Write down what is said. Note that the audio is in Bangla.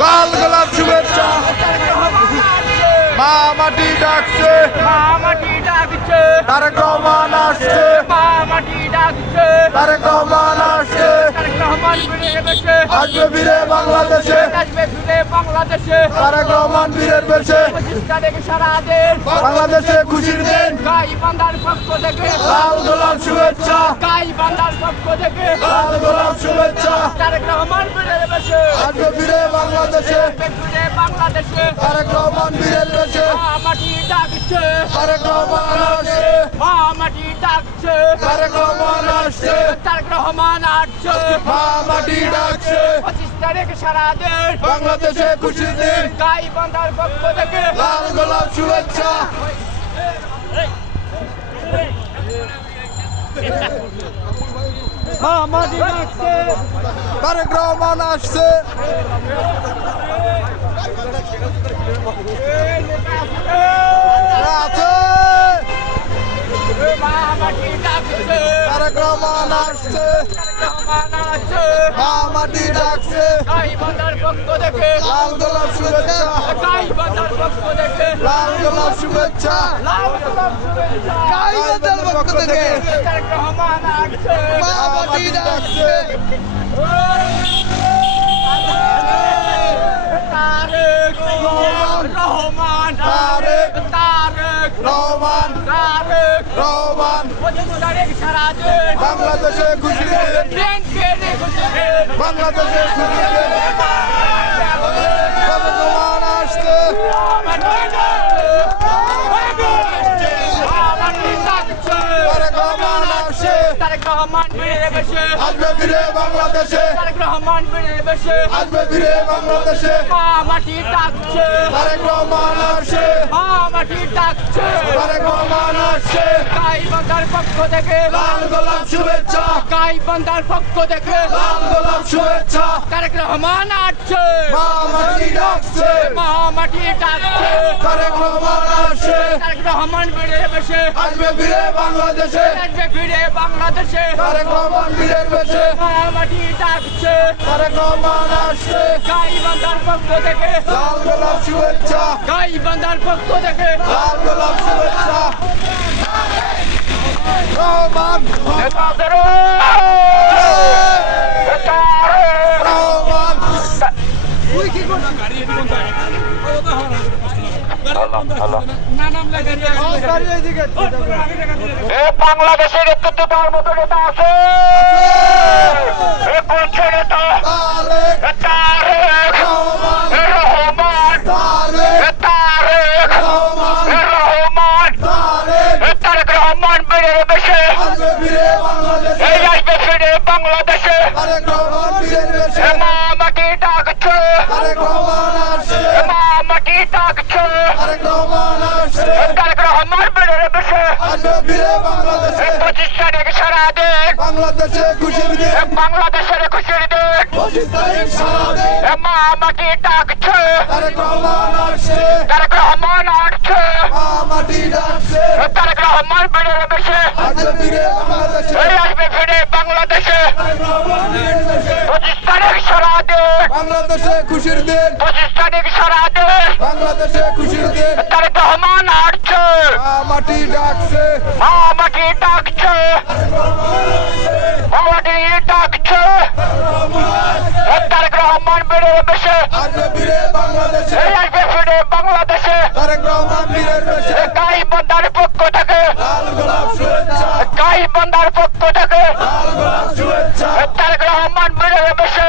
লাল গোলাপ শুভেচ্ছা মা মাটি ডাকছে তারেক রহমান আসছে তারেক রহমান আসছে আসবে ফিরে বাংলাদেশে তারেক রহমান বীরের বেশে বাংলাদেশে খুশির দিন লাল গোলাপ শুভেচ্ছা লাল গোলাপ শুভেচ্ছা আসবে ফিরে বাংলাদেশে তারেক রহমান বীরের বেশে তারেক রহমান আসছে তারেক রহমান আসছে মা মাটি ডাকছে 25 তারিখ সারা দেশ বাংলাদেশে খুশির দিন গাইবান্ধার পক্ষ থেকে লাল গোলাপ শুভেচ্ছা মাটি ডাকছে তারেক রহমান আসছে আছে মাটি ডাকছে তারেক রহমান আসছে মা মাটি ডাকছে গাইবান্ধার পক্ষ থেকে লাল গোলাপ শুভেচ্ছা গাইবান্ধার পক্ষ থেকে লাল গোলাপ শুভেচ্ছা লাল গোলাপ শুভেচ্ছা গাইবান্ধার পক্ষ থেকে তারেক রহমান আসছে মা মাটি ডাকছে তারেক রহমান তারেক তারেক রহমান তারেক রহমান 25 তারিখ সারা দেশ বাংলাদেশে খুশির দিন বাংলাদেশে খুশির দিন তারেক রহমান আসছে তারেক রহমান আসছে তারেক রহমান বেড়ে বসে আসবে ফিরে বাংলাদেশে তারেক রহমান বেড়ে বসে আসবে ফিরে বাংলাদেশে মাটি ডাকছে তারেক রহমান আসছে মাটি ডাকছে তারেক রহমান আসছে গাইবান্ধার পক্ষ থেকে লাল গোলাপ শুভেচ্ছা গাইবান্ধার পক্ষ থেকে লাল গোলাপ শুভেচ্ছা তারেক রহমান আসছে মা মাটি ডাকছে মাটি ডাকছে তারেক রহমান আসছে তারেক রহমান বেড়ে বসে আসবে ফিরে বাংলাদেশে আসবে ফিরে বাংলাদেশে তারেক রহমান বীরের বেশে মাটি ডাকছে তারেক রহমান আসছে গাইবান্ধার পক্ষ থেকে লাল গোলাপ শুভেচ্ছা গাইবান্ধার পক্ষ থেকে লাল গোলাপ শুভেচ্ছা রহমান রহমান বাংলাদেশের নেতৃত্ব দেওয়ার মতো নেতা আছে কোন নেতা তারেক তারেক রহমান রহমান তারেক তারেক রহমান রহমান তারেক তারেক রহমান বেড়ে বসে আসবে ফিরে বাংলাদেশে এই আসবে ফিরে বাংলাদেশে তারেক রহমান বীরের বেশে মাটি ডাকছে তারেক রহমান আসছে মাটি ডাকছে তারেক রহমান আসছে তারেক রহমান বেড়ে বসে আসবে ফিরে বাংলাদেশে 25 তারিখ সারা দিন বাংলাদেশে খুশির দিন বাংলাদেশের খুশির দিন 25 তারিখ সারা দিন মাটি ডাকছে তারেক রহমান আসছে তারেক রহমান আসছে মা মাটি ডাকছে তারেক রহমান বেড়ে বসে আসবে ফিরে বাংলাদেশে এই আসবে ফিরে বাংলাদেশে তারেক রহমান বীরের বেশে 25 তারিখ সারা দিন বাংলাদেশে খুশির দিন 25 তারিখ সারা দিন বাংলাদেশে খুশির দিন তারেক রহমান আসছে মা মাটি ডাকছে মাটি ডাকছে মাটি ডাকছে তারেক রহমান বেড়ে বসে আসবে ফিরে বাংলাদেশে এই আসবে ফিরে বাংলাদেশে তারেক রহমান বীরের বেশে গাইবান্ধার পক্ষ থেকে লাল গোলাপ শুভেচ্ছা গাইবান্ধার পক্ষ থেকে লাল গোলাপ শুভেচ্ছা তারেক রহমান বেড়ে বসে